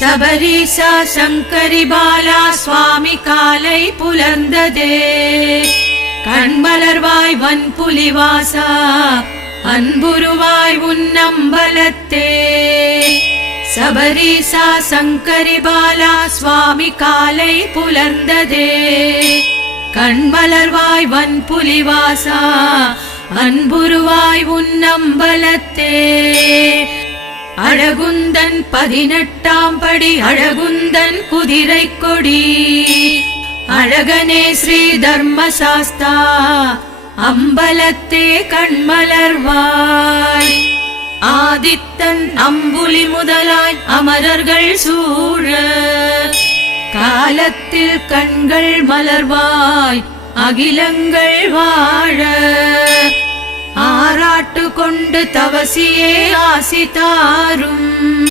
சபரீசா சங்கரி பாலா சுவாமி காலை புலர்ந்ததே. கண்மலர்வாய் வன்புலிவாசா அன்புருவாய் உன்னம்பலத்தே. சபரீசா சங்கரி பாலா சுவாமி காலை புலர்ந்ததே. கண்மலர்வாய் வன்புலிவாசா அன்புருவாய் உன்னம்பலத்தே. அழகுந்தன் 18ஆம் படி அழகுந்தன் குதிரை கொடி. அழகனே ஸ்ரீ தர்மசாஸ்தா அம்பலத்தே கண்மலர்வாய். ஆதித்தன் அம்புலி முதலாய் அமரர்கள் சூழ. காலத்தில் கண்கள் மலர்வாய் அகிலங்கள் வாழ. ஆராட்டு கொண்டு தவசியே ஆசி தாரும்.